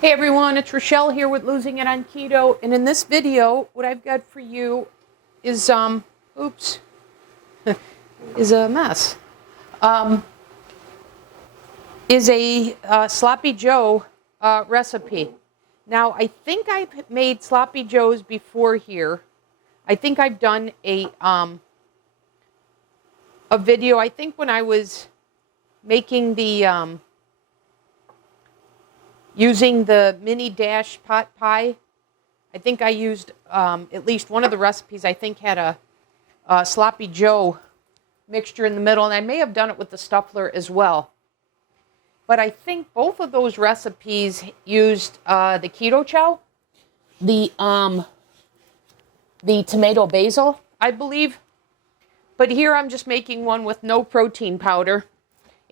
Hey everyone, it's Rochelle here with Losing It on Keto, and in this video, what I've got for you is, is a mess. Is a Sloppy Joe recipe. Now, I think I've made Sloppy Joes before here. I think I've done a video, I think when I was making the, using the mini dash pot pie. I think I used at least one of the recipes, I think had a Sloppy Joe mixture in the middle, and I may have done it with the Stuffler as well. But I think both of those recipes used the keto chow, the tomato basil, I believe. But here I'm just making one with no protein powder,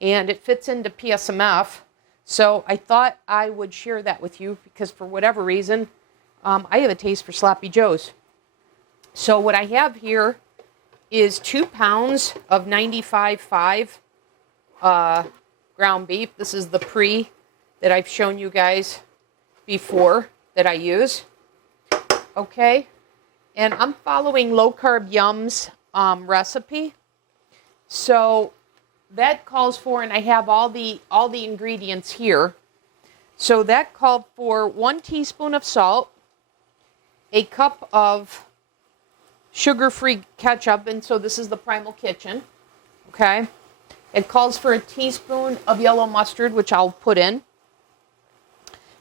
and it fits into PSMF. So I thought I would share that with you because for whatever reason, I have a taste for Sloppy Joes. So what I have here is 2 pounds of 95.5 ground beef. This is the pre that I've shown you guys before that I use. Okay. And I'm following Low Carb Yum's recipe. So that calls for, and I have all the ingredients here. So that called for 1 teaspoon of salt, a cup of sugar-free ketchup, and so this is the Primal Kitchen. Okay. It calls for a teaspoon of yellow mustard, which I'll put in.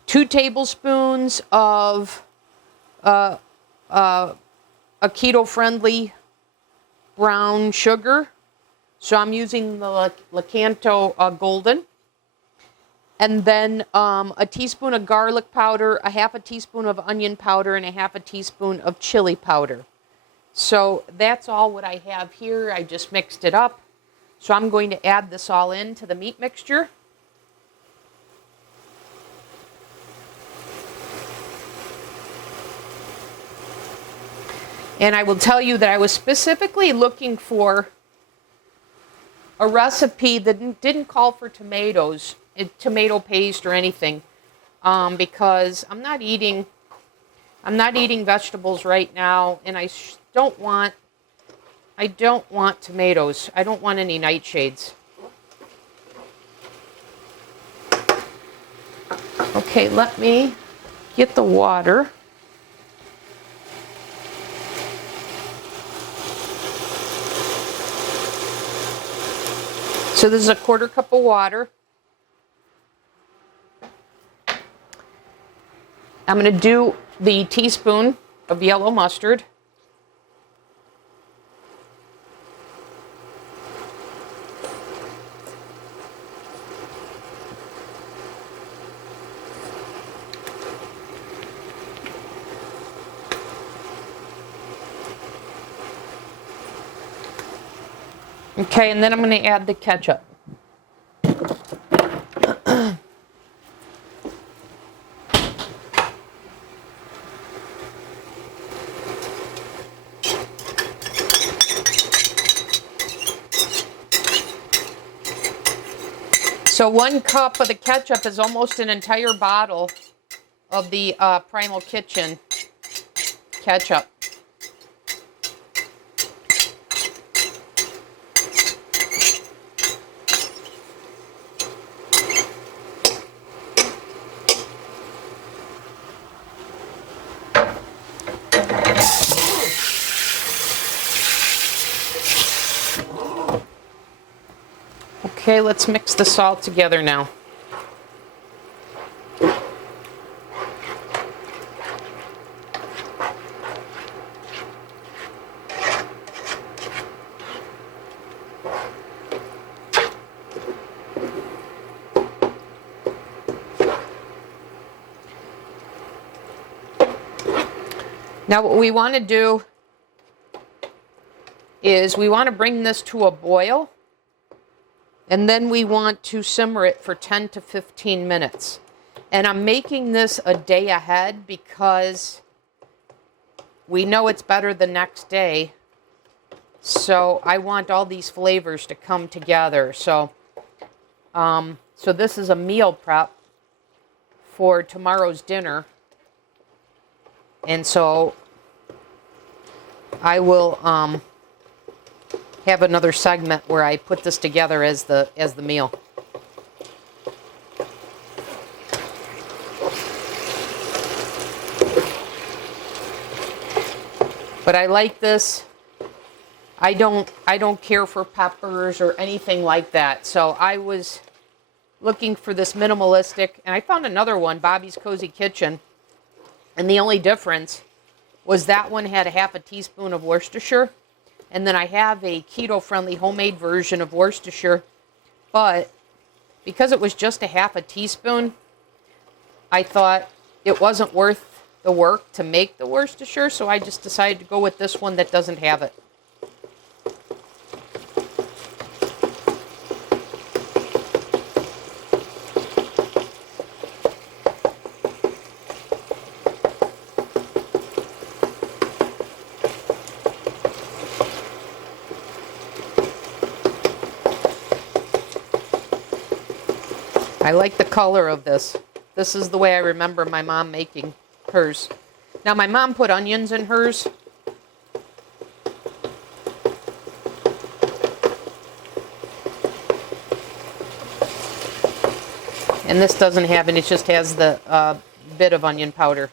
2 tablespoons of a keto-friendly brown sugar. So I'm using the Lakanto Golden. And then a teaspoon of garlic powder, a half a teaspoon of onion powder, and a half a teaspoon of chili powder. So that's all what I have here. I just mixed it up. So I'm going to add this all into the meat mixture. And I will tell you that I was specifically looking for a recipe that didn't call for tomatoes, tomato paste or anything, because I'm not eating vegetables right now, and I don't want tomatoes. I don't want any nightshades. Okay, let me get the water. So this is a 1/4 cup of water. I'm going to do the teaspoon of yellow mustard. Okay, and then I'm going to add the ketchup. So 1 cup of the ketchup is almost an entire bottle of the Primal Kitchen ketchup. Okay, let's mix the salt together now. Now what we want to do is we want to bring this to a boil. And then we want to simmer it for 10 to 15 minutes. And I'm making this a day ahead because we know it's better the next day. So I want all these flavors to come together. So this is a meal prep for tomorrow's dinner. And so I will have another segment where I put this together as the meal. But I like this. I don't care for peppers or anything like that. So I was looking for this minimalistic, and I found another one, Bobby's Cozy Kitchen. And the only difference was that one had a half a teaspoon of Worcestershire. And then I have a keto-friendly homemade version of Worcestershire. But because it was just a half a teaspoon, I thought it wasn't worth the work to make the Worcestershire. So I just decided to go with this one that doesn't have it. I like the color of this. This is the way I remember my mom making hers. Now my mom put onions in hers. And this doesn't have any, it just has the bit of onion powder.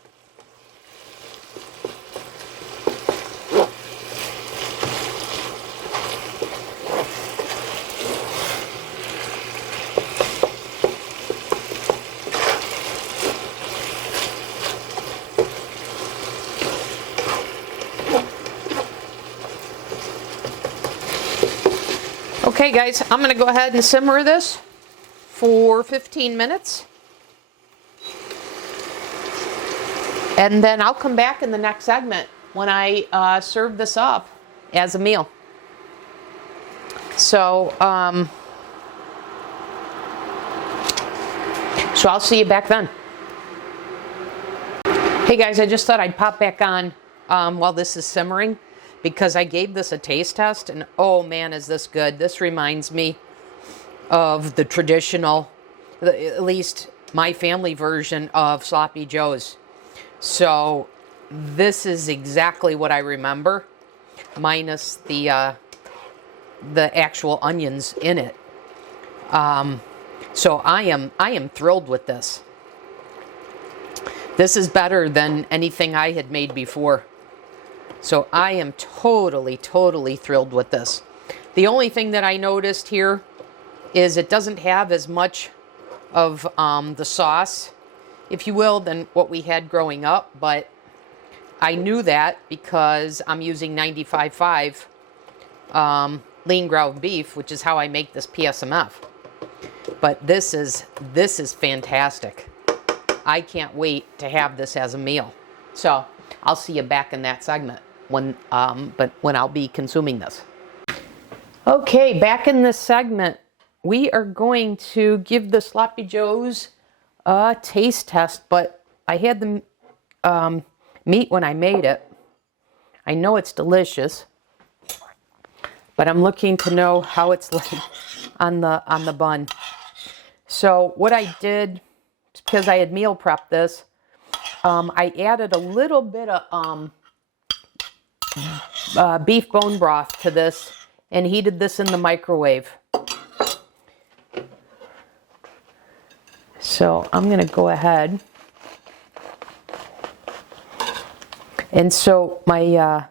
Okay guys, I'm going to go ahead and simmer this for 15 minutes. And then I'll come back in the next segment when I serve this up as a meal. So I'll see you back then. Hey guys, I just thought I'd pop back on while this is simmering, because I gave this a taste test, and oh man, is this good. This reminds me of the traditional, at least my family version of Sloppy Joe's. So this is exactly what I remember, minus the actual onions in it. So I am thrilled with this. This is better than anything I had made before. So I am totally thrilled with this. The only thing that I noticed here is it doesn't have as much of the sauce, if you will, than what we had growing up. But I knew that because I'm using 95.5 lean ground beef, which is how I make this PSMF. But this is fantastic. I can't wait to have this as a meal. So I'll see you back in that segment when I'll be consuming this. Okay, back in this segment, we are going to give the Sloppy Joe's a taste test, but I had the meat when I made it. I know it's delicious, but I'm looking to know how it's like on the bun. So what I did, because I had meal prepped this, I added a little bit of beef bone broth to this and heated this in the microwave. So I'm going to go ahead. And so I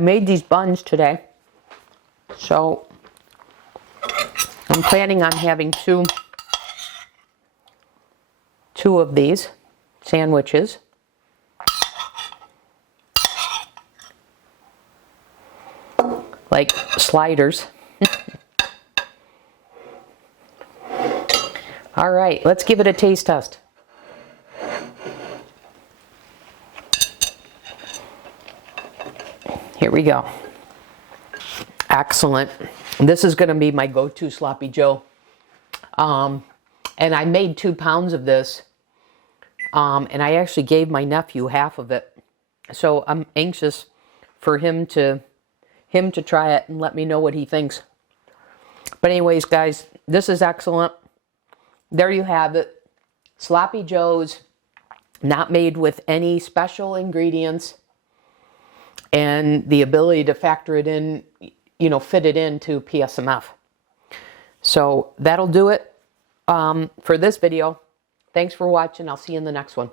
made these buns today. So I'm planning on having two of these sandwiches. Like sliders. All right, let's give it a taste test. Here we go. Excellent. This is going to be my go-to Sloppy Joe. And I made 2 pounds of this. And I actually gave my nephew half of it. So I'm anxious for him to try it and let me know what he thinks. But anyways, guys, this is excellent. there you have it. Sloppy Joes, not made with any special ingredients, and the ability to factor it in, fit it into PSMF. So that'll do it for this video. Thanks for watching. I'll see you in the next one.